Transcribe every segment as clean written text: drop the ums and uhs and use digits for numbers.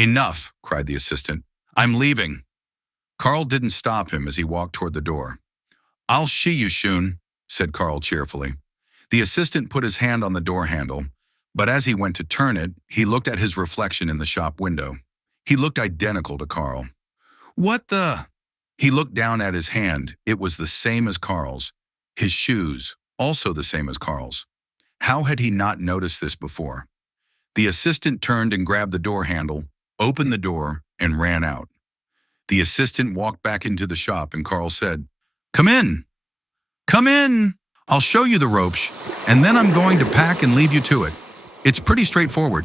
Enough, cried the assistant. I'm leaving. Carl didn't stop him as he walked toward the door. I'll see you soon, said Carl cheerfully. The assistant put his hand on the door handle, but as he went to turn it, he looked at his reflection in the shop window. He looked identical to Carl. What the? He looked down at his hand. It was the same as Carl's. His shoes, also the same as Carl's. How had he not noticed this before? The assistant turned and grabbed the door handle, opened the door, and ran out. The assistant walked back into the shop and Carl said, Come in. Come in. I'll show you the ropes, and then I'm going to pack and leave you to it. It's pretty straightforward.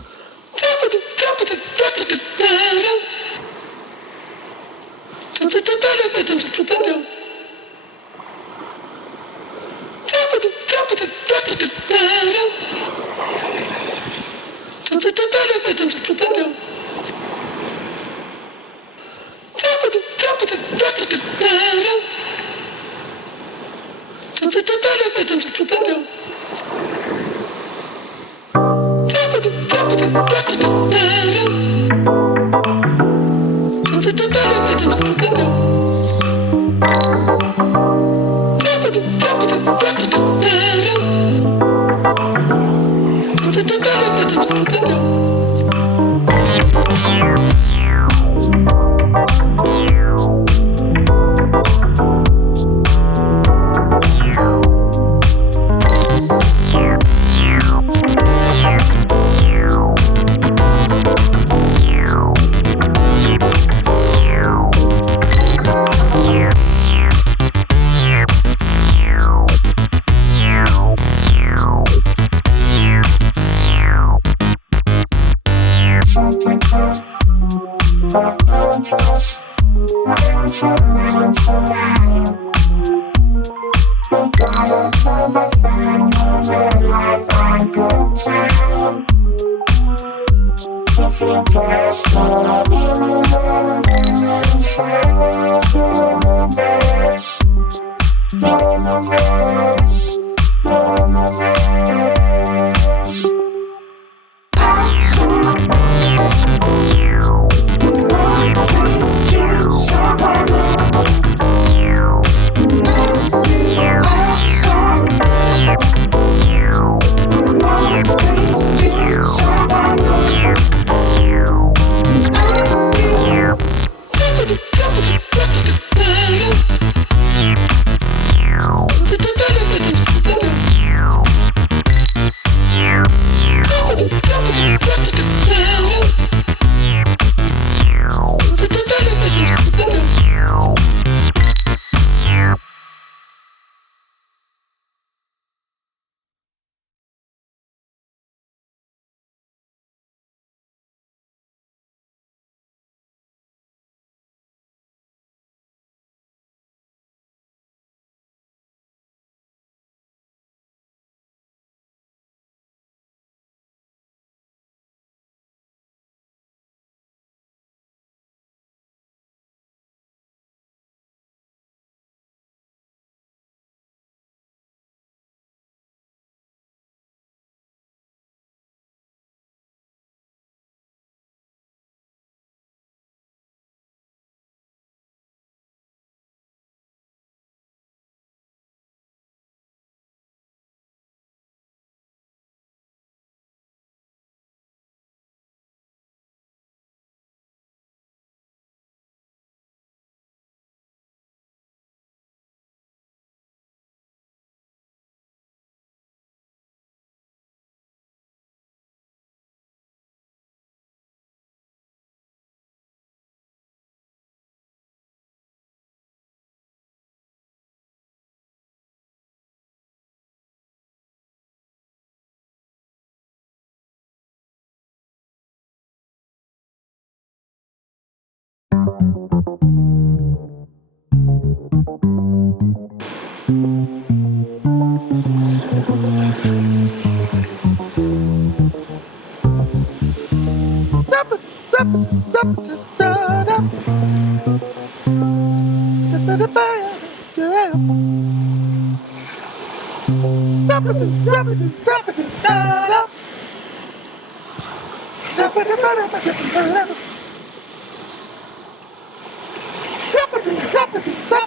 Jigsaw.